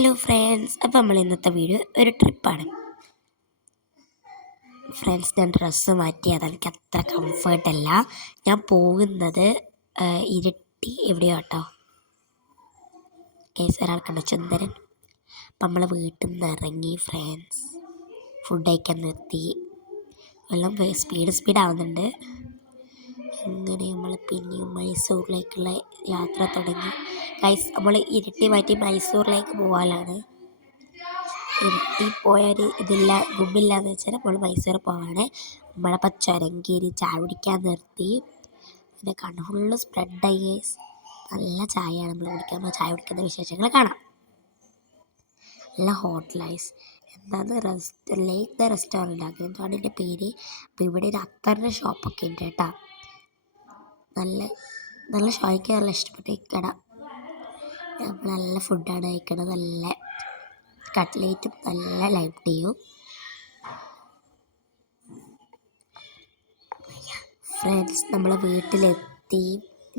Hello friends, അപ്പോൾ നമ്മൾ ഇന്നത്തെ വീഡിയോ ഒരു ട്രിപ്പാണ്. ഫ്രണ്ട്സ്, ഞാൻ ഡ്രസ്സ് മാറ്റി, അതെനിക്ക് അത്ര കംഫേർട്ടല്ല. ഞാൻ പോകുന്നത് ഇരിട്ടി എവിടെയോ കേട്ടോ. കേസ് ഒരാൾ കണ്ട ചുന്ദരൻ. അപ്പം നമ്മൾ വീട്ടിൽ നിന്ന് ഇറങ്ങി ഫ്രണ്ട്സ്, ഫുഡ് കഴിക്കാൻ നിർത്തി. വെള്ളം സ്പീഡ് ആവുന്നുണ്ട്. അങ്ങനെ നമ്മൾ പിന്നെയും മൈസൂറിലേക്കുള്ള യാത്ര തുടങ്ങി. ഗൈസ്, നമ്മൾ ഇരിട്ടി മാറ്റി മൈസൂറിലേക്ക് പോകാനാണ്. ഇരിട്ടി പോയൊരു ഗുമ്മില്ല എന്ന് വെച്ചാൽ നമ്മൾ മൈസൂർ പോവാണ്. നമ്മളപ്പോൾ ചുരങ്കേരി ചായ കുടിക്കാൻ നിർത്തി. പിന്നെ കണ്ണ് ഫുള്ള് സ്പ്രെഡായി ഗൈസ്. നല്ല ചായയാണ് നമ്മൾ കുടിക്കുമ്പോൾ. ചായ കുടിക്കുന്ന വിശേഷങ്ങൾ കാണാം. നല്ല ഹോട്ടലൈസ് എന്താണ് ലേക്ക് റെസ്റ്റോറൻറ്റ് അങ്ങനെ എന്താണ് എൻ്റെ പേര്. അപ്പോൾ ഇവിടെ ഒരു അത്തറിൻ്റെ ഷോപ്പൊക്കെ ഉണ്ട് കേട്ടോ. നല്ല ഷോയ്ക്ക് നല്ല ഇഷ്ടപ്പെട്ട ഈ കട. നമ്മൾ നല്ല ഫുഡാണ് കഴിക്കണത്. നല്ല കട്ട്ലേറ്റും നല്ല ലൈം ടീയും. ഫ്രണ്ട്സ്, നമ്മൾ വീട്ടിലെത്തി.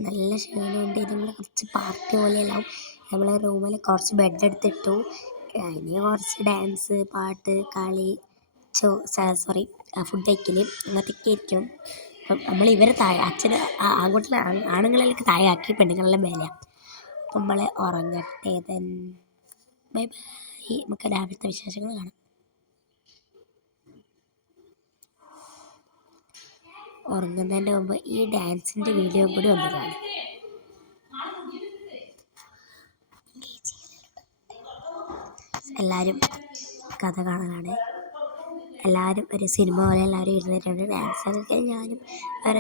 നല്ല ക്ഷീണമുണ്ട്. നമ്മൾ കുറച്ച് പാർട്ടി പോലെയെല്ലാം നമ്മൾ റൂമിൽ കുറച്ച് ബെഡ് എടുത്തിട്ടു. അതിന് കുറച്ച് ഡാൻസ്, പാട്ട്, കളി, ഫുഡ് കഴിക്കൽ അങ്ങനത്തെയൊക്കെ ആയിരിക്കും. അപ്പം നമ്മൾ ഇവരെ അച്ഛന് ആണുങ്ങളെല്ലാം താഴെയാക്കി, പെണ്ണുങ്ങളെല്ലാം മേലെയാണ്. അപ്പം നമ്മൾ ഉറങ്ങട്ടെ. Bye bye. നമുക്ക് രാവിലത്തെ വിശേഷങ്ങൾ കാണാം. ഉറങ്ങുന്നതിൻ്റെ മുമ്പ് ഈ ഡാൻസിൻ്റെ വീഡിയോ കൂടി ഒന്ന് കാണാം. എല്ലാവരും കഥ കാണാനാണ്. എല്ലാവരും ഒരു സിനിമ പോലെ എല്ലാവരും ഇരുന്നിട്ടുണ്ട്. ഡാൻസൊക്കെ ഞാനും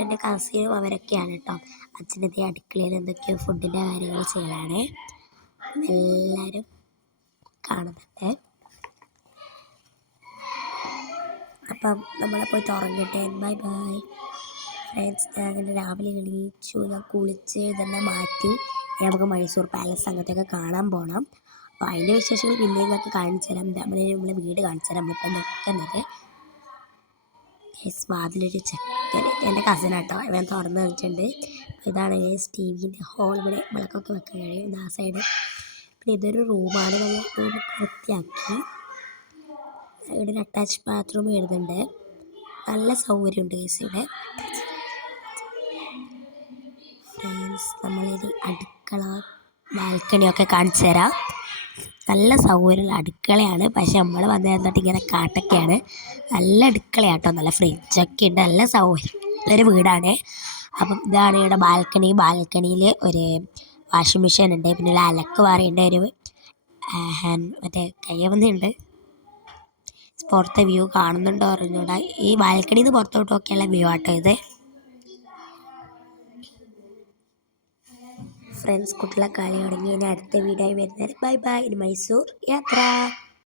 എൻ്റെ കസിനും അവരൊക്കെയാണ് കേട്ടോ. അച്ഛനത്തെ അടുക്കളയിൽ എന്തൊക്കെയോ ഫുഡിൻ്റെ കാര്യങ്ങൾ ചെയ്യലാണ്. എല്ലാവരും കാണുന്നുണ്ട്. അപ്പം നമ്മളെ പോയിട്ട് ഉറങ്ങട്ടെ. Bye bye friends. അങ്ങനെ രാവിലെ എണീച്ചു, ഞാൻ കുളിച്ച് ഇതെല്ലാം മാറ്റി നമുക്ക് മൈസൂർ പാലസ് അങ്ങനത്തെയൊക്കെ കാണാൻ പോകണം. അപ്പോൾ അതിൻ്റെ വിശേഷങ്ങൾ പിന്നെ നിങ്ങൾക്ക് കാണിച്ചു തരാം. നമ്മളെ വീട് കാണിച്ചു തരാം. നമ്മളിപ്പോൾ നിൽക്കുന്നത് വാതിലൊരു ചെക്കൻ, എൻ്റെ കസിനാട്ടോ. ഇവൻ തുറന്ന് വെച്ചിട്ടുണ്ട്. ഇതാണ് ടിവിൻ്റെ ഹോൾ. ഇവിടെ വിളക്കൊക്കെ വെക്കാൻ കഴിയും ആ സൈഡ്. പിന്നെ ഇതൊരു റൂമാണ്. നമ്മൾ റൂം വൃത്തിയാക്കി. ഇവിടെ ഒരു അറ്റാച്ച് ബാത്റൂം വരുന്നുണ്ട്. നല്ല സൗകര്യമുണ്ട് കേസ് ഇവിടെ. ഫ്രണ്ട്സ്, നമ്മളൊരു അടുക്കള ബാൽക്കണിയൊക്കെ കാണിച്ചു തരാം. നല്ല സൗകര്യമുള്ള അടുക്കളയാണ്. പക്ഷെ നമ്മൾ വന്നിട്ട് ഇങ്ങനെ കാട്ടൊക്കെയാണ്. നല്ല അടുക്കളയാട്ടോ. നല്ല ഫ്രിഡ്ജൊക്കെ ഉണ്ട്. നല്ല സൗകര്യം ഒരു വീടാണ്. അപ്പം ഇതാണ് ഇവിടെ ബാൽക്കണി. ബാൽക്കണിയിൽ ഒരു വാഷിംഗ് മെഷീൻ ഉണ്ട്. പിന്നെ ഒരു അലക്ക് വാറിയുണ്ട്. ഒരു മറ്റേ കയ്യവന്നുണ്ട്. പുറത്തെ വ്യൂ കാണുന്നുണ്ടോ അറിഞ്ഞൂടാ. ഈ ബാൽക്കണിയിൽ നിന്ന് പുറത്തോട്ടൊക്കെയുള്ള വ്യൂ ആട്ടോ ഇത്. ഫ്രണ്ട്സ്, കുട്ടികളെ കളി തുടങ്ങി. ഇനി അടുത്ത വീഡിയോ വരുന്നത്. Bye bye. ഇനി മൈസൂർ യാത്ര.